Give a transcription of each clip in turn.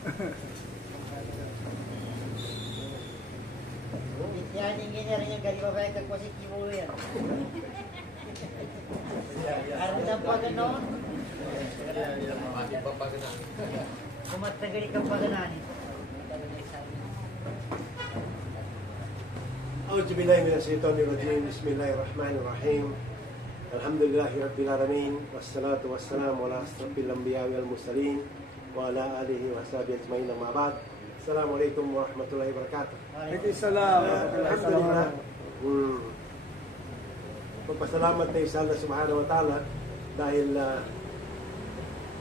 Yan, engineer yung gali pa bayan kagpositi mo yan. Aram na pa gano'n? Kumatagali ka pa gano'n. أعوذ بالله من الشيطان الرجيم بسم الله الرحمن الرحيم الحمد لله رب العالمين والصلاة والسلام على أشرف الأنبياء والمرسلين وعلى آله وصحبه أجمعين أما بعد السلام عليكم ورحمة الله وبركاته. Waalaikumsalam. Alhamdulillah. Magpasalamat tayo sa Allah subhanahu wa ta'ala dahil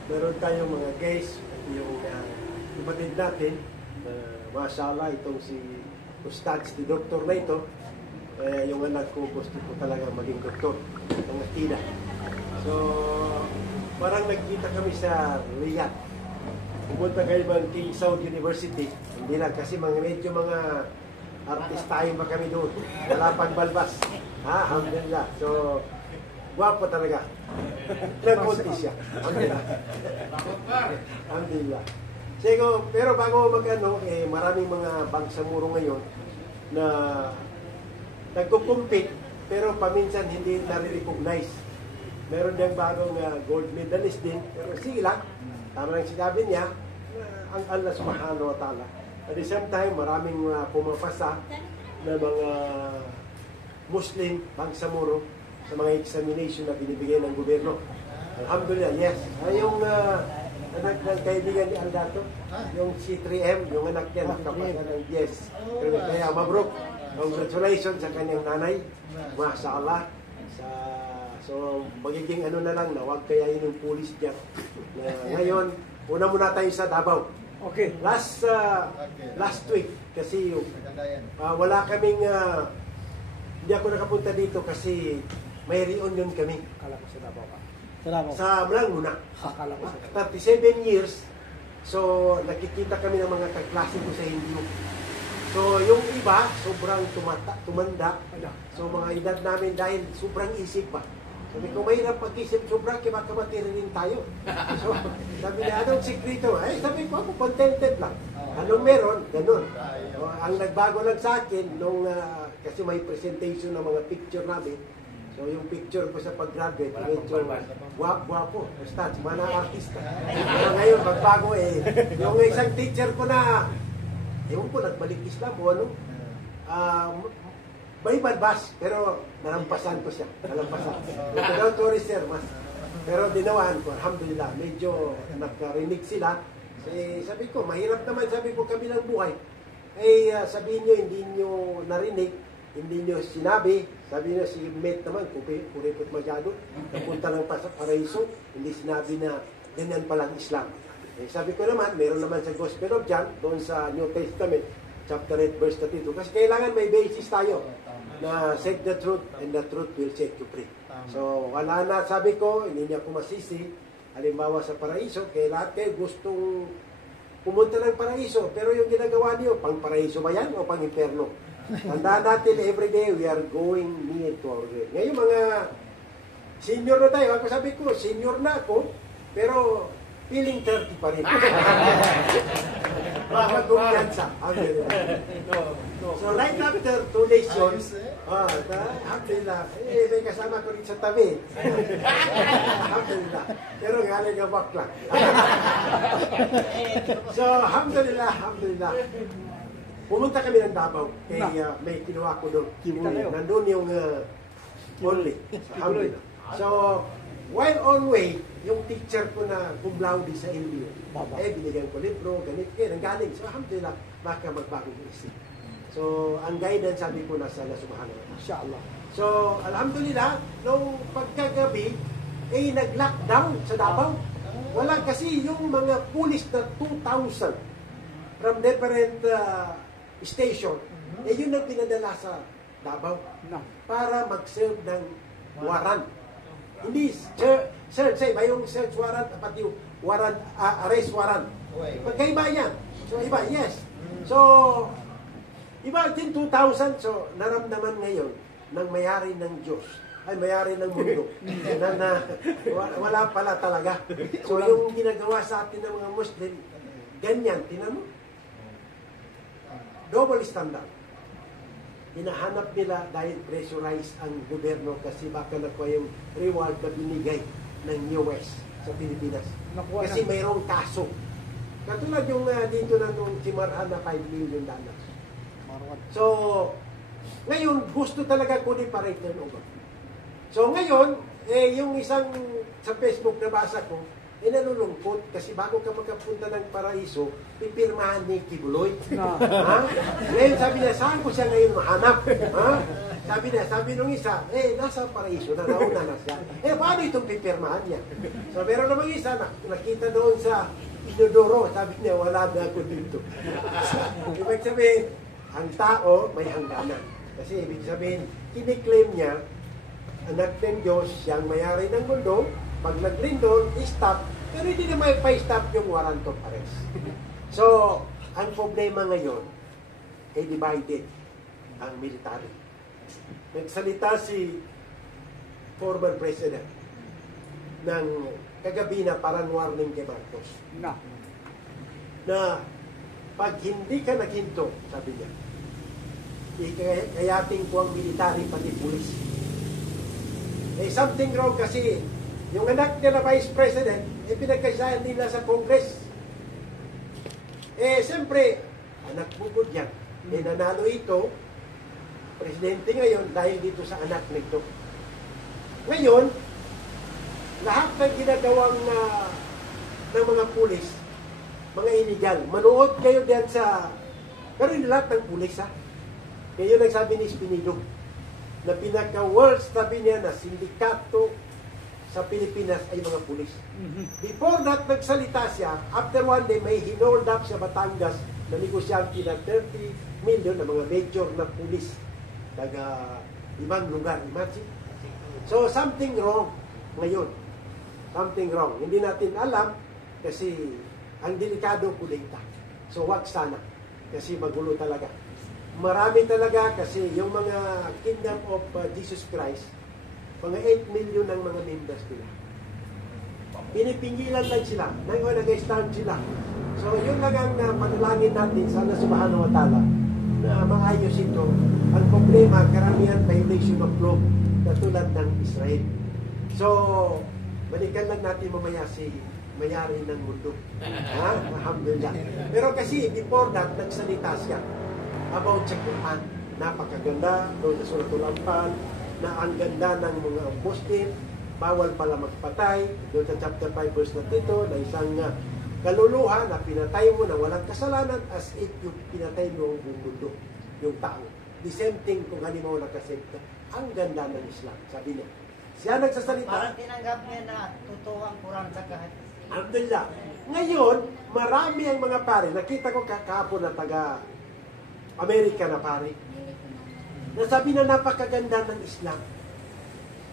meron tayong mga guests, yung kapatid natin, mashallah, itong si Ustad, si doktor na ito, yung anak ko gusto ko talaga maging doktor ng akida. So, parang nagkita kami sa Riyadh. Pumunta kayo ba King Saud University? Hindi lang, kasi medyo mga artistahin pa kami doon. Wala pang balbas. Alhamdulillah. So, guwapo talaga. Nag-conti siya. Alhamdulillah. Alhamdulillah. Pero bago mag-ano, maraming mga bangsamuro ngayon na nagkukumpit pero paminsan hindi nare-recognize. Meron diyang bagong gold medalist din, pero sige lang, tama lang sinabi niya, ang Allah subhanahu wa ta'ala. At the same time, maraming pumapasa na mga Muslim bangsamuro sa mga examination na binibigay ng gobyerno. Alhamdulillah, yes. Yung anak ng kaibigan ni Aldato, yung C3M, yung anak niya nakapasa ng yes. Kaya mabrok. Congratulations sa kanyang nanay. Mashallah. So, magiging ano na lang na huwag kaya yun yung police dyan. Ngayon, una muna tayo sa Davao. Okay. Last week, kasi wala kaming, hindi ako nakapunta dito kasi may reunion kami. Akala ko sa Davao ka. Sa Mlanguna. Akala ko sa 37 years. So, nakikita kami ng mga kaklase ko sa Hindu. So, yung iba, sobrang tumanda. So, mga edad namin dahil sobrang isip pa. Sabi ko, mahirap pag-isip, sobrang kimakamati rin tayo. So, sabi niya, anong sikreto? Sabi ko, ako contented lang. Anong meron? Ganun. So, ang nagbago lang sa akin, kasi may presentation ng mga picture namin. So, yung picture ko sa pag-graduate, medyo guwapo, basta, mana artista. Pero ngayon, magbago yung isang teacher ko na, ewan ko, nagbalik Islam o ano, may balbas, pero nalampasan ko siya. Nalampasan. Don't worry, sir, mas. Pero dinawaan ko, alhamdulillah, medyo nakarinig sila. Sabi ko, mahirap naman, sabi ko, kami lang buhay. Sabihin nyo, hindi nyo narinig, hindi nyo sinabi, sabi nyo si Met naman, kuripot masyado, napunta lang pa sa Paraiso, hindi sinabi na ganyan palang Islam. Sabi ko naman, meron naman sa Gospel of John, doon sa New Testament, chapter 8, verse 32, kasi kailangan may basis tayo na say the truth and the truth will set you free. So, wala na, sabi ko, hindi niya ako masisi, halimbawa sa Paraiso, kaya lahat kayo gustong pumunta ng Paraiso, pero yung ginagawa niyo, pang Paraiso ba yan o pang Inferno? Tandaan natin, everyday we are going near to our grave. Ngayon mga senior na tayo, ako sabi ko, senior na ako, pero feeling 30 pa rin. Baka kumpiyansa. So right after 2 lessons, alhamdulillah, may kasama ko rin sa tabi. Alhamdulillah. Pero galing yung bakla. So alhamdulillah. Pumunta kami ng Davao. May kinuha ko doon. Nandun yung only. Alhamdulillah. So, while on way, yung teacher ko na cum laude sa LBU, binigyan ko libro, ganit, nanggaling. So, alhamdulillah, baka magbagong isip. So, ang guidance, sabi ko, nasa Allah subhanahu wa ta'ala. Inshallah. So, alhamdulillah, nung pagkagabi, nag-lockdown sa Davao. Wala kasi yung mga pulis na 2,000 from different station, yun ang pinadala sa Davao para mag-serve ng warrant. Hindi, search, ba yung search warrant, pati yung warrant, arrest warrant. Pagkaiba yan. So, iba, yes. So, iba din 2,000. So, naramdaman ngayon ng mayari ng Diyos, ay mayari ng mundo, na wala pala talaga. So, yung ginagawa sa atin ng mga Muslim, Ganyan, tinan mo. Double standard. Hinahanap nila dahil pressurized ang gobyerno kasi baka nakuha yung reward na binigay ng US sa Pilipinas. Nakuha Kasi na. mayroong kaso. Katulad yung dito na nung Cimarhan na $5 million. Marwan. So, ngayon, gusto talaga kunin pa rin turnover. So, ngayon, yung isang sa Facebook na basa ko, nalulungkot kasi bago ka makapunta ng paraiso, pipirmahan ni Kibuloy. Na. Ha? Ngayon, sabi niya, saan ko siya ngayon mahanap? Ha? Sabi nung isa, nasa paraiso na, nauna na siya. Paano itong pipirmahan niya? So, meron namang isa na nakita doon sa Inodoro, sabi niya, wala na ako dito. Ibig sabihin, ang tao may hangganan. Kasi ibig sabihin, kiniklaim niya, anak ng Diyos, siyang mayari ng mundo, pag nag-rindon, stop, pero hindi na may pa-stop yung warrant of arrest. So, ang problema ngayon, divided ang military. Nagsalita si former president ng kagabi na parang warning kay Marcos Na. na pag hindi ka naghinto, sabi niya, ikayating ko ang military pati pulis. Something wrong kasi yung anak niya na vice president, pinagkasayan nila sa Congress. Siyempre, anak bukod yan. Nanalo ito, presidente ngayon dahil dito sa anak nito. Ngayon, lahat ng ginagawang ng mga pulis, mga illegal, manood kayo diyan sa, pero hindi lahat ng pulis ha. Kaya nagsabi ni Spinido, na pinaka-world sabi niya na sindikato sa Pilipinas ay mga pulis. Before that, nagsalita siya, after one day, may hinold up sa Batangas na negosyante na 30 million na mga major na pulis taga ibang lugar. Imagine. So, something wrong ngayon. Something wrong. Hindi natin alam kasi ang delikado kulita. So, wag sana. Kasi magulo talaga. Marami talaga kasi yung mga Kingdom of Jesus Christ, mga 8 million ang mga members nila. Pinipingilan lang sila. Ngayon, nag-stand sila. So, yun lang ang panalangin natin. Sana subhanahu wa ta'ala na maayos ito. Ang problema, karamihan violation of law katulad ng Israel. So, balikan lang natin mamaya si mayari ng mundo. Ha? Alhamdulillah. Pero kasi before that, nagsalita siya about sa Quran. Napakaganda doon sa Suratul Anfal na ang ganda ng mga Muslim, bawal pala magpatay. Doon sa chapter 5 verse na dito, na isang kaluluha na pinatay mo na walang kasalanan as if yung pinatay mo ang buong mundo, yung tao. The same thing kung halimbawa nakasave ka. Ang ganda ng Islam, sabi niya. Siya nagsasalita. Parang tinanggap niya na totoo ang Quran sa kahit. Alhamdulillah. Ngayon, marami ang mga pare. Nakita ko kahapon na taga Amerika na pare. Nasabi na napakaganda ng Islam.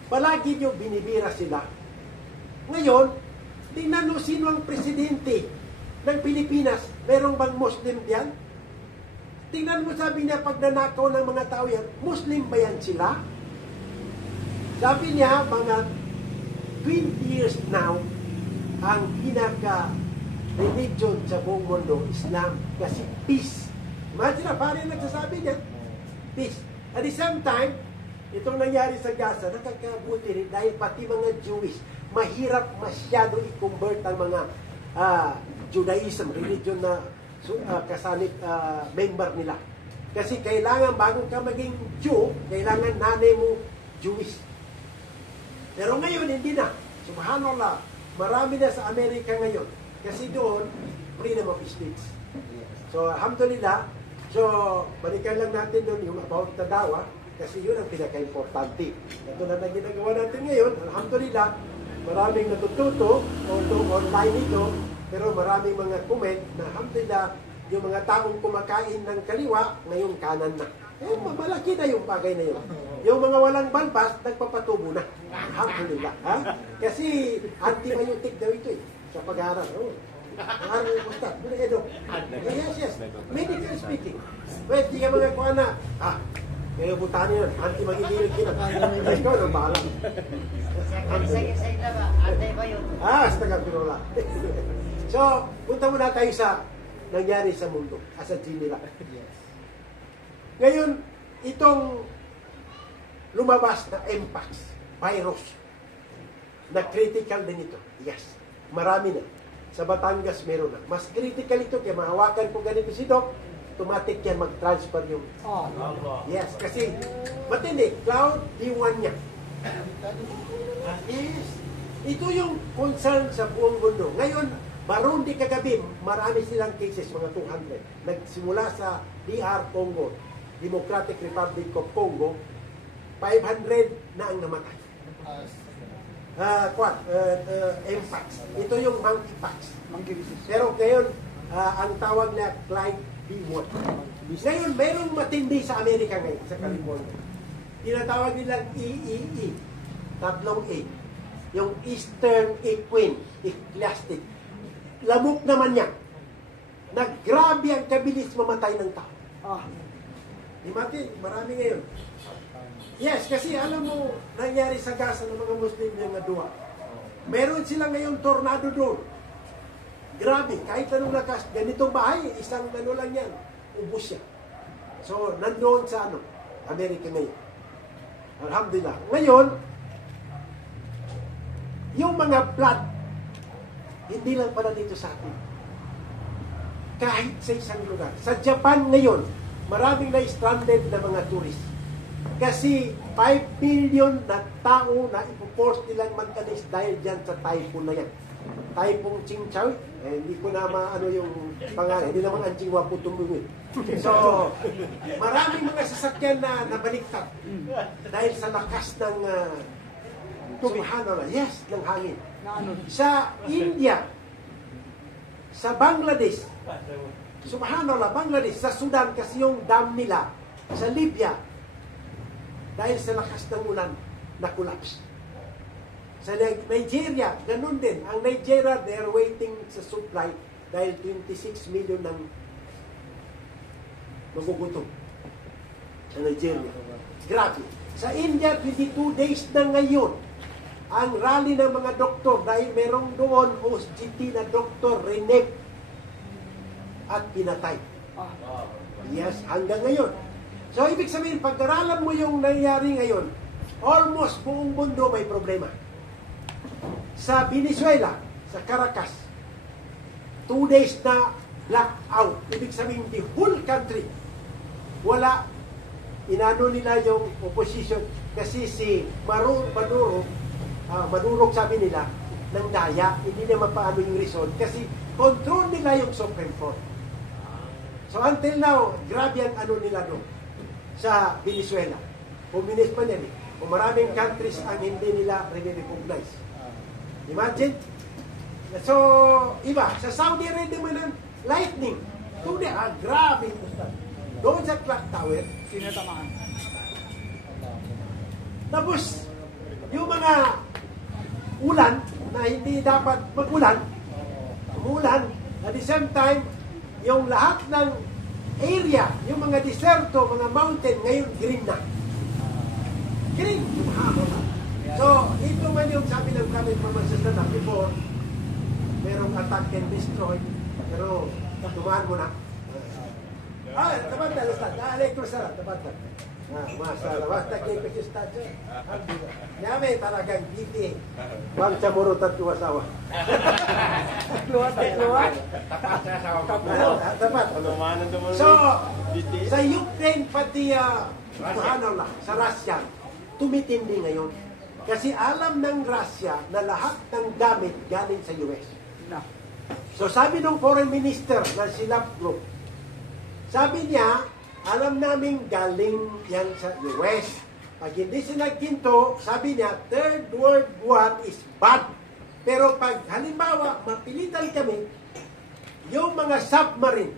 Palagi nyo binibira sila. Ngayon, tingnan mo sino ang presidente ng Pilipinas. Merong bang Muslim diyan? Tingnan mo, sabi niya, pag nanakaw ng mga tao yan, Muslim ba yan sila? Sabi niya, mga 20 years now, ang pinaka-religion sa buong mundo, Islam. Kasi peace. Imagine na, pare nagsasabi niya, peace. At the same time, itong nangyari sa Gaza, nakakabuti rin dahil pati mga Jewish, mahirap masyado i-convert ang mga Judaism, religion na kasanit member nila. Kasi kailangan, bago ka maging Jew, kailangan nanay mo Jewish. Pero ngayon, hindi na. Subhanallah, marami na sa Amerika ngayon. Kasi doon, freedom of speech. So, alhamdulillah, so, balikan lang natin doon yung about the dawa, kasi yun ang pinaka-importante. Ito na na ginagawa natin ngayon, alhamdulillah, maraming natututo, although online ito, pero maraming mga comment na alhamdulillah, yung mga taong kumakain ng kaliwa, ngayon kanan na. Malaki na yung bagay na yun. Yung mga walang balbas, nagpapatubo na. Alhamdulillah. Ha? Kasi antibiotic daw ito sa pag-aaral. Ang ustad, Edo. Yes. Medical speaking. Well, di ka mga kuha na. Kaya butanin yun. Anti-magigilig yun. Ikaw na bahala. Sa ba? Antay ba yun? Astagfirullah. So, punta muna tayo sa nangyari sa mundo as a general. Yes. Ngayon, itong lumabas na Mpox virus, na critical din ito. Yes, marami na. Sa Batangas meron na. Mas critical ito, kaya mahawakan ko ganito si Doc, automatic yan mag-transfer yung... Yes, kasi matindi, cloud B1 niya. Yes. Ito yung concern sa buong mundo. Ngayon, Burundi kagabi, marami silang cases, mga 200. Nagsimula sa DR Congo, Democratic Republic of Congo, 500 na ang namatay. Mpox. Ito yung monkeypox. Pero ngayon, ang tawag na Clyde B1. Ngayon, mayroong matindi sa Amerika ngayon, sa California. Tinatawag nilang EEE, tatlong A. Yung Eastern Equine Ecclesiastic. Lamok naman niya. Naggrabe ang kabilis mamatay ng tao. Marami ngayon. Yes, kasi alam mo, nangyari sa Gaza ng mga Muslim yung Adwa. Meron sila ngayon tornado doon. Grabe, kahit anong lakas, ganitong bahay, isang ano lang yan, ubos siya. So, nandoon sa Amerika ngayon. Alhamdulillah. Ngayon, yung mga flood, hindi lang pala dito sa atin. Kahit sa isang lugar. Sa Japan ngayon, maraming na-stranded na mga tourist. Kasi 5 million na tao na ipoforce nilang mag-alis dahil dyan sa typhoon na yan. Typhoon Qingchao, hindi ko na maano yung pangalan, hindi naman ang Qingwa po tumungin. So, maraming mga sasakyan na nabaliktad dahil sa lakas ng subhanallah, yes, ng hangin. Sa India, sa Bangladesh, subhanallah, Bangladesh, sa Sudan, kasi yung dam nila, sa Libya, dahil sa lakas ng ulan, na-collapse. Sa Nigeria, ganun din. Ang Nigeria, they're waiting sa supply dahil 26 million ng magugutom sa Nigeria. Grabe. Sa India, 22 days na ngayon ang rally ng mga doktor dahil merong doon OSGT na doktor, renep at pinatay. Yes, hanggang ngayon. So, ibig sabihin, pag-aralan mo yung nangyari ngayon, almost buong mundo may problema. Sa Venezuela, sa Caracas, 2 days na blackout. Ibig sabihin, the whole country, wala, inano nila yung opposition kasi si Maduro, sabi nila, ng daya, hindi na mapaano yung result kasi control nila yung Supreme Court. So, until now, grabe ang ano nila doon sa Venezuela. Communist pa yan eh. Kung maraming countries ang hindi nila recognize. Imagine. So, iba. Sa Saudi Arabia man lightning. Tunay, grabe. Doon sa clock tower. Sinatamaan. Tapos, yung mga ulan na hindi dapat mag-ulan, umulan. At the same time, yung lahat ng area, yung mga deserto, mga mountain, ngayon green na. Green. So, ito man yung sabi ng Prophet Muhammad sallallahu alaihi before, merong attack and destroy, pero tumaan mo na. Tabatan, Ustad. Alaikum salam, tabatan. Masalah. Basta kayo kasi Ustad. Nyame talagang giti. Wang camurot at tuwasawa. Keluar. Tapat. So, sa Ukraine pati subhanallah, sa Russia, tumitindi ngayon. Kasi alam ng Russia na lahat ng gamit galing sa US. So sabi ng foreign minister na si Lavrov, sabi niya, alam namin galing yan sa US. Pag hindi sila ginto, sabi niya, Third World War is bad. Pero pag halimbawa, mapilitan kami, yung mga submarine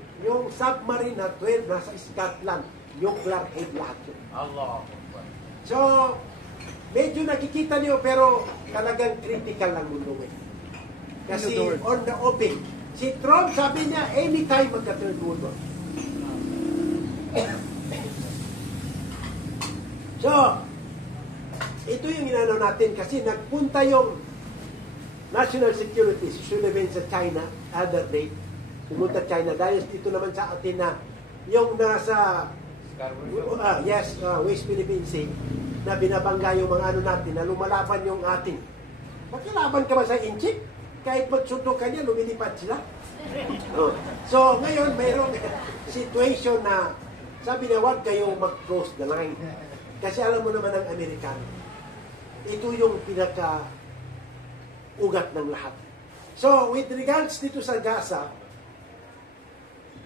na 12 nasa Scotland, nuclear head lahat yun. Allah. So, medyo nakikita niyo pero talagang critical lang mundo ngayon. Kasi on the open, si Trump sabi niya anytime magka-third world war. So, ito yung inano natin kasi nagpunta yung national security si Sullivan sa China other day. pumunta China dahil dito naman sa atin na yung nasa West Philippine Sea na binabangga yung mga ano natin na lumalaban yung atin. Makilaban ka ba sa inchik? Kahit magsuntok ka niya, lumilipad sila. Oh. So, ngayon, mayroong situation na sabi niya, huwag kayo mag-cross the line. Kasi alam mo naman ang Amerikano, ito yung pinaka-ugat ng lahat. So, with regards dito sa Gaza,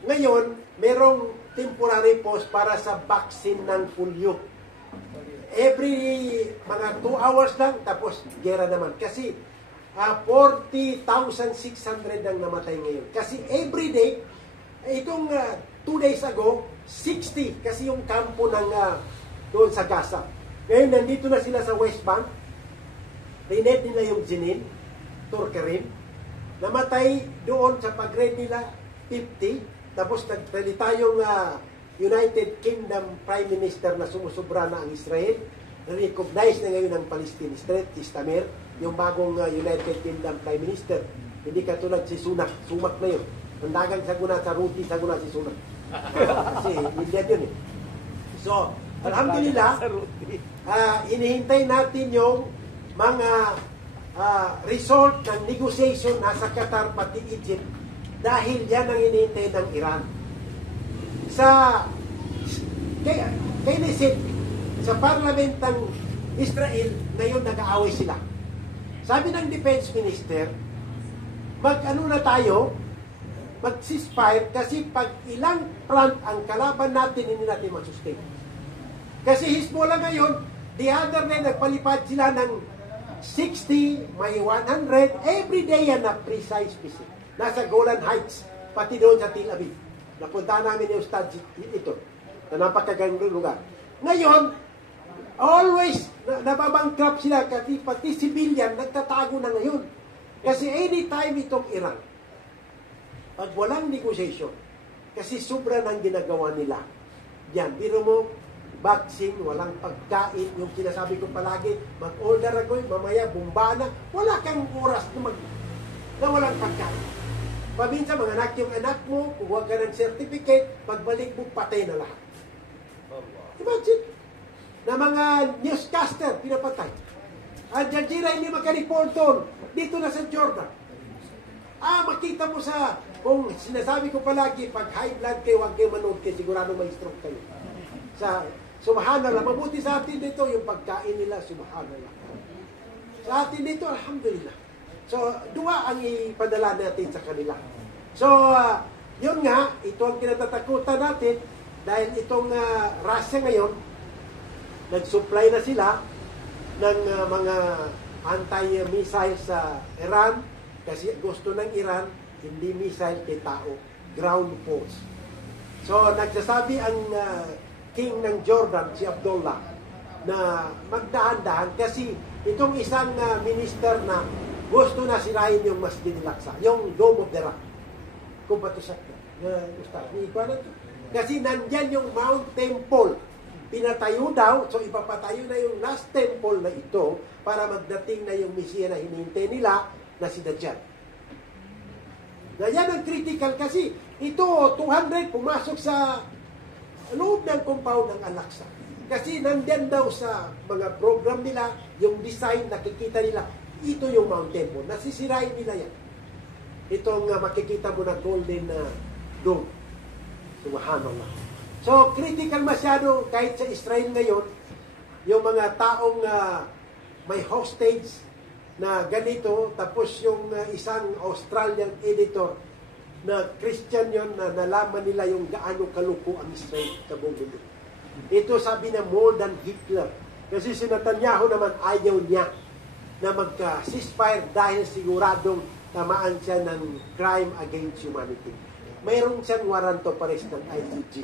ngayon, mayroong temporary pause para sa vaccine ng polio. Every mga 2 hours lang, tapos gera naman. Kasi 40,600 ang namatay ngayon. Kasi every day, itong 2 days ago, 60 kasi yung kampo ng doon sa Gaza. Ngayon, nandito na sila sa West Bank. Rinet nila yung Jenin, Turkerin. Namatay doon sa pag-raid nila, 50. Tapos nagsalita yung United Kingdom Prime Minister na sumusubra na ang Israel. Na-recognize na ngayon ang Palestine State, Istamir, yung bagong United Kingdom Prime Minister. Hindi katulad si Sunak. Sumak na yun. Nandagang saguna sa ruti, saguna si Sunak. Kasi Indian yun eh. So, alhamdulillah, hinihintay natin yung mga result ng negotiation nasa Qatar pati Egypt dahil yan ang hinihintay ng Iran. Kay Nesit, sa parlament ng Israel, ngayon nag-aaway sila. Sabi ng Defense Minister, mag-ano na tayo, mag-ceasefire kasi pag ilang front ang kalaban natin, hindi natin masustain. Kasi Hezbollah ngayon, the other day, nagpalipad sila ng 60, may 100, every day yan na precise visit. Nasa Golan Heights, pati doon sa Tel Aviv. Napunta namin yung Ustad ito, na napakagandang lugar. Ngayon, always, nababangkrap sila kasi pati civilian, nagtatago na ngayon. Kasi anytime itong Iran, pag walang negotiation, kasi sobra ng ginagawa nila. Yan, biro mo, vaccine, walang pagkain, yung sinasabi ko palagi, mag-order ako, mamaya bumba na, wala kang oras na walang pagkain. Paminsan, mga anak yung anak mo, kuha ka ng certificate, pagbalik mo, patay na lahat. Imagine, na mga newscaster, pinapatay. Al Jazeera, hindi makareport doon, dito na sa Jordan. Makita mo sa, kung sinasabi ko palagi, pag high blood kayo, huwag kayo manood kayo, sigurado may stroke kayo. Subhanallah, mabuti sa atin dito, yung pagkain nila, subhanallah. Sa atin dito, alhamdulillah. So, dua ang ipadala natin sa kanila. So, yun nga, ito ang kinatatakutan natin, dahil itong Russia ngayon, nag-supply na sila ng mga anti-missile sa Iran, kasi gusto ng Iran, hindi missile kay tao, ground force. So, nagsasabi ang king ng Jordan, si Abdullah, na magdahan-dahan kasi itong isang minister na gusto na sirain yung Masjid al-Aqsa, yung Dome of the Rock. Kung ba ito sa kasi nandyan yung Mount Temple. Pinatayo daw, so ipapatayo na yung last temple na ito para magdating na yung Mesiya na hinihintay nila na si Dajjal. Na yan ang critical kasi ito, 200 pumasok sa loob ng compound ng Al-Aqsa. Kasi nandyan daw sa mga program nila, yung design, nakikita nila, ito yung Mount Temple. Nasisirain nila yan. Itong makikita mo na golden dome. Subhanallah. So, critical masyado kahit sa Israel ngayon, yung mga taong may hostage na ganito, tapos yung isang Australian editor na Christian yon na nalaman nila yung gaano kaluko ang Israel sa buong mundo. Ito sabi na more than Hitler. Kasi si Netanyahu naman ayaw niya na magka-ceasefire dahil siguradong tamaan siya ng crime against humanity. Mayroon siyang warrant of arrest ng ICC.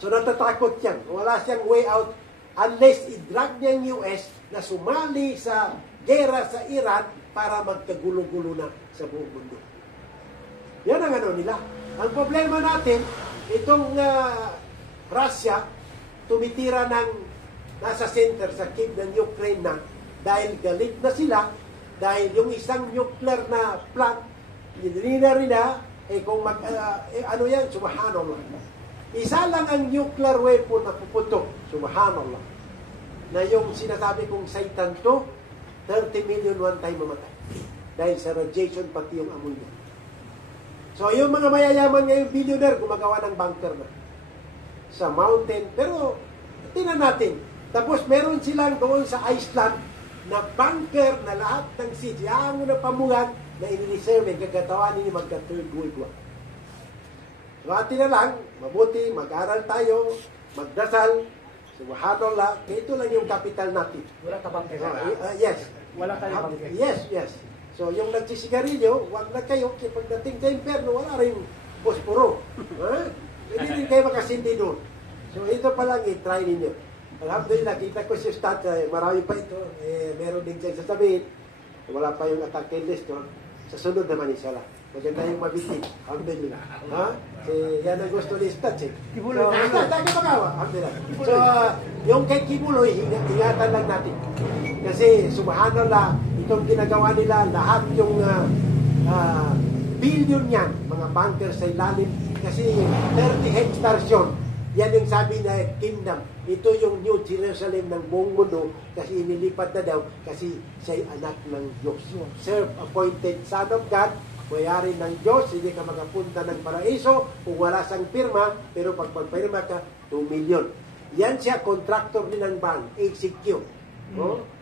So natatakot yan. Wala siyang way out unless i-drag niya ang US na sumali sa gera sa Iran para magkagulo-gulo na sa buong mundo. Yan ang ano nila. Ang problema natin, itong Russia, tumitira ng nasa center sa Kiev ng Ukraine na dahil galit na sila, dahil yung isang nuclear na plant, nilina kung ano yan, subhanallah. Isa lang ang nuclear weapon na puputok, subhanallah. Na yung sinasabi kong Satan to, 30 million one time mamatay. Dahil sa radiation, pati yung amoy niya. So, yung mga mayayaman ngayon, billionaire, gumagawa ng bunker na sa mountain. Pero, tingnan natin. Tapos, meron silang doon sa Iceland na bunker na lahat ng city, ang na pamungan na inireserve, gagatawan ni magka-third world war. So, atin na lang, mabuti, mag-aral tayo, magdasal, subhanallah, ito lang yung capital natin. Wala ka bang Yes. Wala tayong bangkit. Yes. So, yung nagsisigarilyo, wag na kayo, kasi pagdating sa impyerno, wala rin posporo. Hindi rin kayo makasindi doon. So, ito pa lang, i-try ninyo. Alhamdulillah, kita ko si Ustad, marami pa ito. Meron din siya sasabihin, wala pa yung attack list. Sa sunod naman isa lang. Maganda yung mabitin. Alhamdulillah. Yan ang gusto ni Ustad. Kibuloy. Alhamdulillah. So, yung kay Kibuloy, ingatan lang natin. Kasi, subhanallah, itong ginagawa nila, lahat yung billion yan, mga bunker sa ilalim. Kasi 30 hectares yun. Yan yung sabi na kingdom. Ito yung New Jerusalem ng buong mundo kasi inilipat na daw kasi siya'y anak ng Diyos. Self-appointed Son of God, mayari ng Diyos, hindi ka makapunta ng paraiso kung wala sang pirma, pero pag magpirma ka, 2 million. Yan siya, contractor din ng bank, HCQ.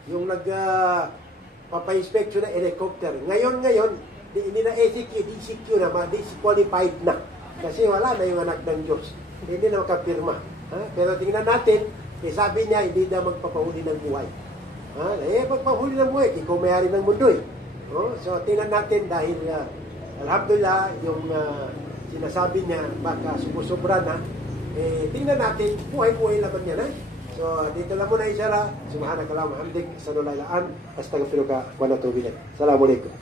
Yung nag-papa-inspection na helicopter. Ngayon, hindi na HCQ, DCQ na, disqualified na. Kasi wala na yung anak ng Diyos. Hindi na makapirma. Pero tingnan natin, sabi niya, hindi na magpapahuli ng buhay. Magpahuli ng buhay, ikaw may-ari ng mundo eh. So, tingnan natin dahil, alhamdulillah, yung sinasabi niya, baka sumusubra na, tingnan natin, buhay-buhay laban niya na. So, dito lang muna, Isara. Subhanakallahumma hamdik, sanulailaan, astagfiruka wa natubu ilaik. Assalamualaikum.